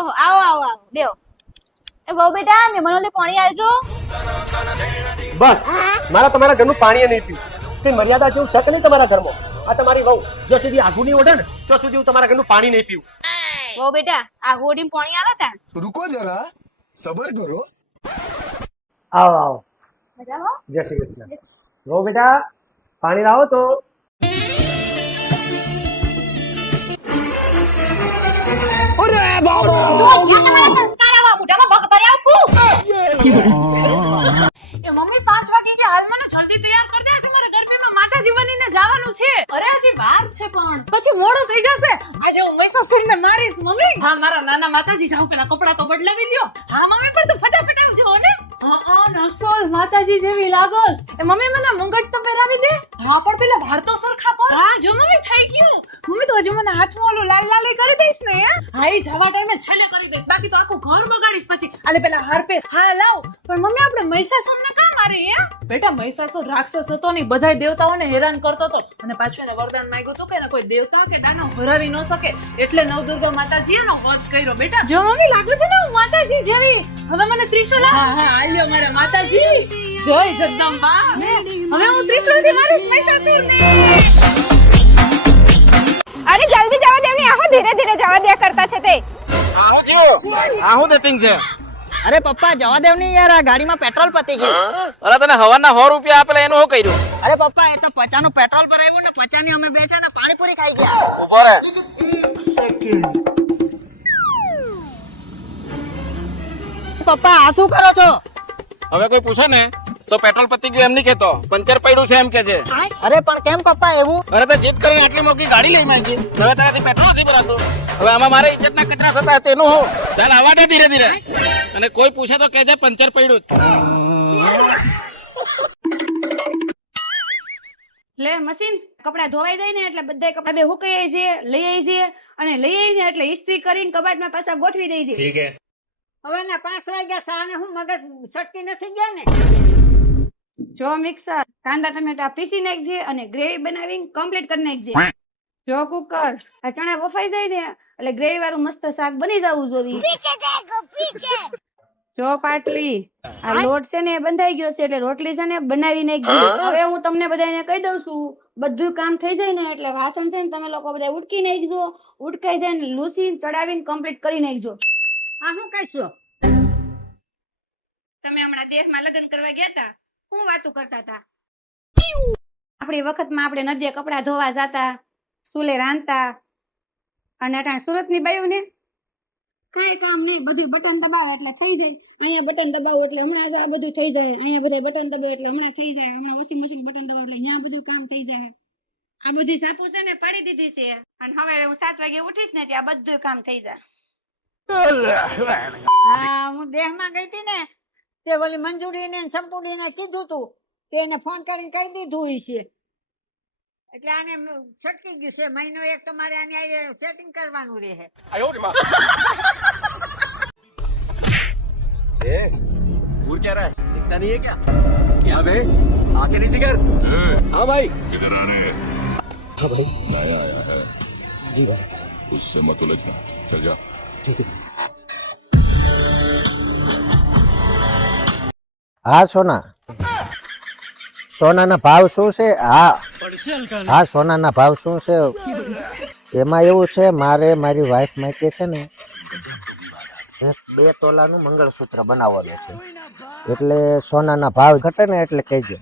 ઓહો આવો આવો આવો બેઓ. એ બહુ બેટા મહેમાનોને પાણી આલજો. બસ મારા તમારા ઘરનું પાણી નહીં પીવું. કઈ મર્યાદા જેવું છે કે નહીં તમારા ઘરમાં? આ તમારી વહુ જ્યાં સુધી આઘું નહીં ઓઢે ને ત્યાં સુધી હું તમારા ઘરનું પાણી નહીં પીવું. બહુ બેટા આ હોડીમાં પાણી આલે તા. रुको जरा सबर करो. આવો આવો. મજામાં? જય શ્રી કૃષ્ણ. વહુ બેટા પાણી લાવો તો. જો જ્યાં તમારા સંસ્કાર આવા મોઢામાં ભગ ભર્યા આખું. એ મમ્મી 5 વાગે કે હાલ મને જલ્દી તૈયાર કરી દે છે મારે ગરમીમાં માતાજી બનીને જવાનું છે. અરે હજી વાર છે પણ પછી મોડું થઈ જશે. આજે હું મહિષાસુરને મારીશ મમ્મી. હા મારા નાના માતાજી જાવ પેલા કપડા તો બદલાવી લ્યો. હા મમ્મી પણ તું ફટાફટ આવજો ને. હા નસોલ માતાજી જેવી લાગોસ. એ મમ્મી મને મુંગટ તો પહેરાવી દે. હા પણ પેલા વાર તો સરખા કર. હા જો મમ્મી થઈ ગયું. મમ્મી તો હજી મને હાથમાં ઓલું લાલ લાલ કરી દઈશ ને. હા ઈ જવા ટાઈમે છેલ્લે કરી દઈશ બાકી તો આખું ઘર બગાડીશ પછી. આલે પેલા હાર પે. હા લાવ. પણ મમ્મી આપણે મહિષાસુરને કામ મારે હે? બેટા મહિષાસુર રાક્ષસ હતો ને બધાય દેવતાઓને હેરાન કરતો હતો અને પાછું એને વરદાન માંગ્યું હતું કે એને કોઈ દેવતા કે દાનવ હરાવી ન શકે એટલે નવદુર્ગા માતાજીએ એનો વધ કર્યો. બેટા જો મમ્મી લાગુ છે ને હું માતાજી જેવી. હવે મને ત્રિશુલ હા હા આવ્યો મારા માતાજી. જય જગદંબા. હવે હું ત્રિશુલથી મારીશ મહિષાસુરને. અરે જલ્દી જવા દે એમની આહો ધીરે ધીરે જવા દે કરતા છે તે. આહો જીઓ આહો દેતિંગ છે. અરે પપ્પા જવા દેવ નહીં યાર આ ગાડીમાં પેટ્રોલ પતી ગયું. અરે તને હવારના 100 રૂપિયા આપેલા એનું શું કર્યું? અરે પપ્પા એ તો 50 નું પેટ્રોલ ભરાયું ને 50 ની અમે બે છે ને પાણીપુરી ખાઈ ગયા. ઉભો રહે. પપ્પા આ શું કરો છો? હવે કોઈ પૂછે ને તો પેટ્રોલ પતી ગયું એમ નહીં કહેતો, પંચર પડ્યું છે એમ કે છે. અરે પણ કેમ પપ્પા એવું? અરે તો જીત કરીને આટલી મોટી ગાડી લઈ માંગી, હવે તારાથી પેટ્રોલ નથી ભરાતું. હવે આમાં મારે ઇજ્જતના કચરા થતા તેનું હું. ચાલ આવા દે ધીરે ધીરે. અને કોઈ પૂછે તો કહેજે પંચર પડ્યું. લે મશીન કપડા ધોવાઈ જાય ને એટલે બધા કપડા બે હુકાઈ જાય છે લઈ આવી છે અને લઈ આવીને એટલે ઇસ્ત્રી કરીને કબાટમાં પાછા ગોઠવી દઈ છે. ઠીક હે. હવે ના 5 વાગ્યા સાને હું મગજ સટકી નથી ગયા ને. જો મિક્સર કાંદા ટમેટા પીસી નાખજે અને ગ્રેવી બનાવીને કમ્પ્લીટ કરી નાખજે. જો કુકર આ ચણા બફાઈ જાય ને એટલે ગ્રેવી વાળું મસ્ત શાક બની જવું જોઈએ. જો પાટલી આ લોટ છે ને એ બંધાઈ ગયો છે એટલે રોટલી છે ને બનાવી નાખજે. હવે હું તમને બધાને કહી દઉં છું બધું કામ થઈ જાય ને એટલે વાસણ છે ને તમે લોકો બધા ઉટકી નાખજો. ઉટકાઈ જાય ને લૂસીને ચડાવીને કમ્પ્લીટ કરી નાખજો. આ હું કહીશું? તમે હમણાં દેશમાં લગ્ન કરવા ગયા હતા શું વાતું કરતા હતા? આપણી વખતમાં આપણે નદીએ કપડા ધોવા જતા, સુલે રાંધતા અને અટાણ સુરતની બાયું ને કઈ કામ નહીં, બધું બટન દબાવે એટલે થઈ જાય. અહીંયા બટન દબાવો એટલે હમણાં આ બધું થઈ જાય. અહીંયા બધા બટન દબાવે એટલે હમણાં થઈ જાય. હમણાં વોશિંગ મશીન બટન દબાવે એટલે અહીંયા બધું કામ થઈ જાય. આ બધી સાપુ છે ને પાડી દીધી છે અને હવે હું 7 વાગે ઉઠીશ ને ત્યાં બધું કામ થઈ જાય. હા હું દેહમાં ગઈ હતી ને તે ઓલી મંજૂરીને સંપૂર્ણીને કીધું તું કે એને ફોન કરીને કહી દીધું છે એટલે આને છટકી ગયું છે. મહિનો એક તમારે આને સેટિંગ કરવાનું રહે. दूर क्या रहा है? दिखता नहीं है क्या? क्या बे? आंखें नीचे कर. हाँ भाई. किधर आने है? हाँ भाई. नया आया है, जी भाई. उससे मत उलझना. चल जा. ठीक है. હા સોના, સોનાના ભાવ શું છે? હા સોનાના ભાવ શું છે? એમાં એવું છે મારે મારી વાઈફ માટે છે ને 2 તોલાનું મંગળસૂત્ર બનાવવાનું છે એટલે સોનાના ભાવ ઘટે ને એટલે કહેજો.